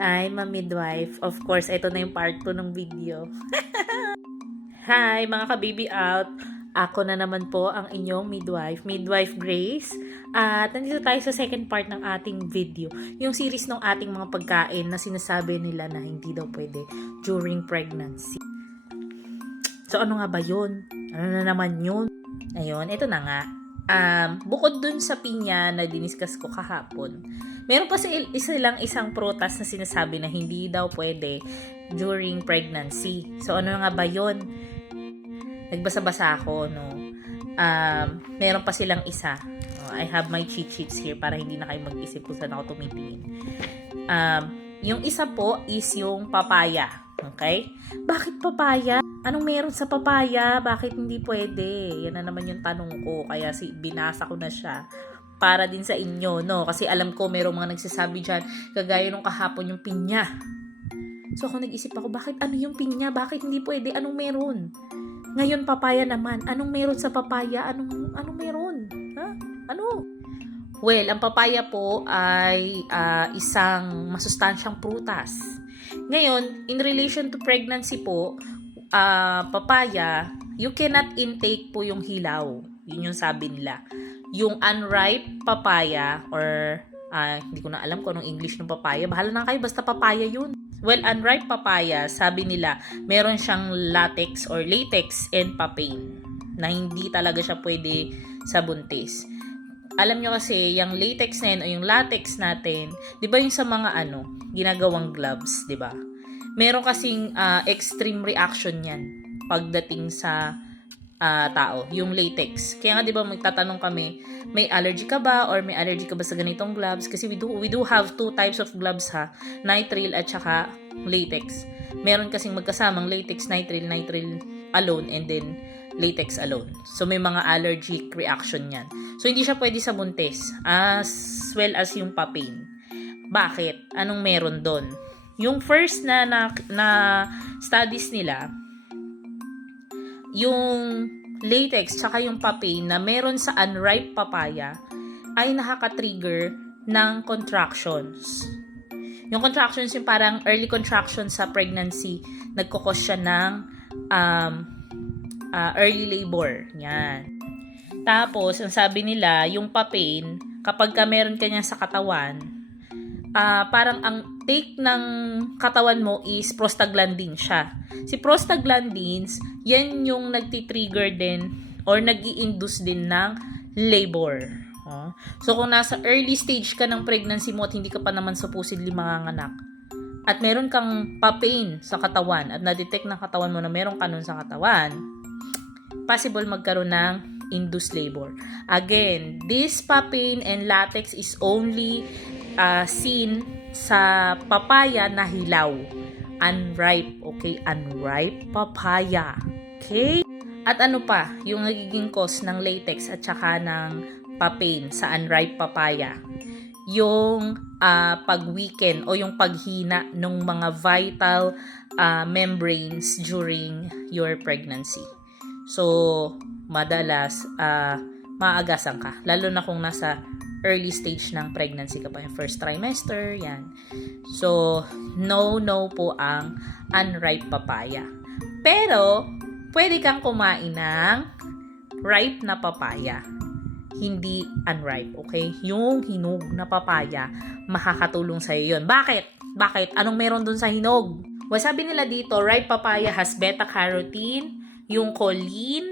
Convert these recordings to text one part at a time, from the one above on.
I'm a midwife. Of course, ito na yung part 2 ng video. Hi, mga ka-baby out. Ako na naman po ang inyong midwife, Midwife Grace. At nandito tayo sa second part ng ating video. Yung series ng ating mga pagkain na sinasabi nila na hindi daw pwede during pregnancy. So, ano nga ba yun? Ano na naman yun? Ayun, ito na nga. Bukod dun sa pinya na diniscuss ko kahapon, meron pa isang prutas na sinasabi na hindi daw pwede during pregnancy. So, ano nga ba yun? Nagbasa-basa ako, no? Meron pa silang isa. I have my cheat sheets here para hindi na kayo mag-isip kung saan ako tumitingin. Yung isa po is yung papaya. Okay? Bakit papaya? Anong meron sa papaya? Bakit hindi pwede? Yan na naman yung tanong ko. Kaya binasa ko na siya para din sa inyo, no? Kasi alam ko merong mga nagsasabi dyan, kagaya nung kahapon yung pinya. So ako nag-isip ako, bakit ano yung pinya? Bakit hindi pwede? Anong meron? Ngayon papaya naman. Anong meron sa papaya? Anong meron? Ha? Ano? Well, ang papaya po ay isang masustansyang prutas. Ngayon, in relation to pregnancy po, papaya, you cannot intake po yung hilaw. Yun yung sabi nila. Yung unripe papaya or hindi ko na alam kung anong English ng papaya. Bahala na kayo, basta papaya yun. Well, unripe papaya, sabi nila, meron siyang latex or latex and papain na hindi talaga siya pwede sa buntis. Alam nyo kasi, yung latex na yun o yung latex natin, di ba yung sa mga ginagawang gloves, di ba? Meron kasing extreme reaction yan pagdating sa tao, yung latex. Kaya nga 'di ba magtatanong kami, may allergy ka ba or may allergy ka ba sa ganitong gloves? Kasi we do have two types of gloves ha, nitrile at saka latex. Meron kasing magkasamang latex, nitrile alone and then latex alone. So may mga allergic reaction yan. So hindi siya pwede sa buntis as well as yung papain. Bakit? Anong meron doon? Yung first na studies nila, yung latex tsaka yung papain na meron sa unripe papaya ay nakaka-trigger ng contractions. Yung contractions yung parang early contractions sa pregnancy, nagkukos siya ng early labor. Yan. Tapos, ang sabi nila, yung papain, kapag meron ka niya sa katawan, parang ang take ng katawan mo is prostaglandin siya. Si prostaglandins, yan yung nagtitrigger din or nag-i-induce din ng labor. So kung nasa early stage ka ng pregnancy mo at hindi ka pa naman supposedly manganganak at meron kang papain sa katawan at na-detect ng katawan mo na meron ka nun sa katawan, possible magkaroon ng induced labor. Again, this papain and latex is only seen sa papaya na hilaw. Unripe, okay? Unripe papaya. Okay? At ano pa, yung nagiging cause ng latex at saka ng papain sa unripe papaya? Yung pag-weaken o yung paghina ng mga vital membranes during your pregnancy. So, madalas, maagasan ka. Lalo na kung nasa early stage ng pregnancy ka pa, yung first trimester, yan. So, no po ang unripe papaya. Pero, pwede kang kumain ng ripe na papaya. Hindi unripe, okay? Yung hinog na papaya, makakatulong sa'yo yun. Bakit? Anong meron dun sa hinog? Well, sabi nila dito, ripe papaya has beta-carotene, yung choline,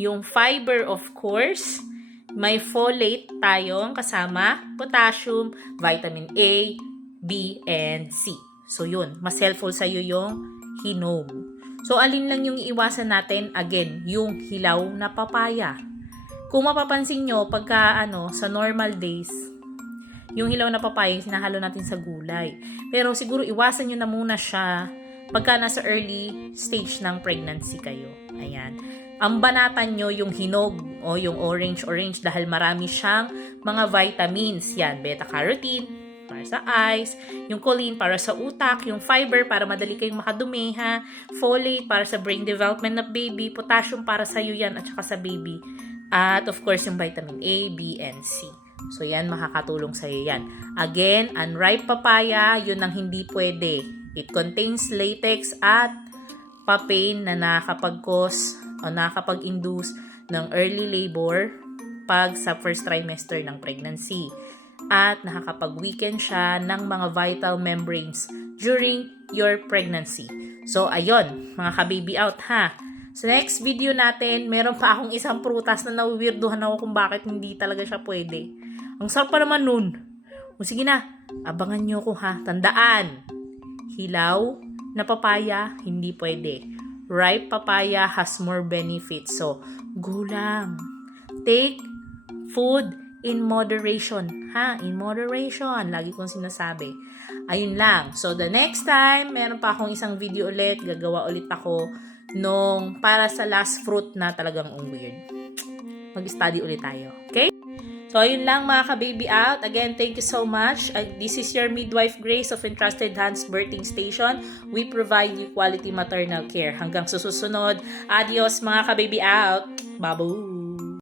yung fiber of course, may folate tayong kasama, potassium, vitamin A, B, and C. So yun, mas helpful sa'yo yung hinog. So alin lang yung iiwasan natin? Again, yung hilaw na papaya. Kung mapapansin nyo, pagka sa normal days, yung hilaw na papaya, sinahalo natin sa gulay. Pero siguro iwasan nyo na muna siya pagka nasa early stage ng pregnancy kayo. Ayan. Ang banatan nyo yung hinog o yung orange dahil marami siyang mga vitamins. Yan, beta-carotene para sa eyes, yung choline para sa utak, yung fiber para madali kayong makadumi, folate para sa brain development ng baby, potassium para sa iyo yan at saka sa baby. At of course, yung vitamin A, B, and C. So, yan, makakatulong sa'yo yan. Again, unripe papaya, yun ang hindi pwede. It contains latex at papain na nakakapag-cause o nakakapag-induce ng early labor pag sa first trimester ng pregnancy. At nakakapag-weaken siya ng mga vital membranes during your pregnancy. So, ayun, mga ka-baby out ha. Sa next video natin, meron pa akong isang prutas na nawiwirduhan ako kung bakit hindi talaga siya pwede. Ang sarap pa naman nun. O sige na, abangan nyo ko ha. Tandaan, hilaw na papaya, hindi pwede. Ripe papaya has more benefits. So, go lang. Take food in moderation. Ha? In moderation. Lagi kong sinasabi. Ayun lang. So, the next time, meron pa akong isang video ulit. Gagawa ulit ako nung para sa last fruit na talagang weird. Mag-study ulit tayo. Okay? So, ayun lang mga ka-baby out. Again, thank you so much. This is your midwife Grace of Entrusted Hands Birthing Station. We provide you quality maternal care. Hanggang susunod. Adios mga ka-baby out. Babu!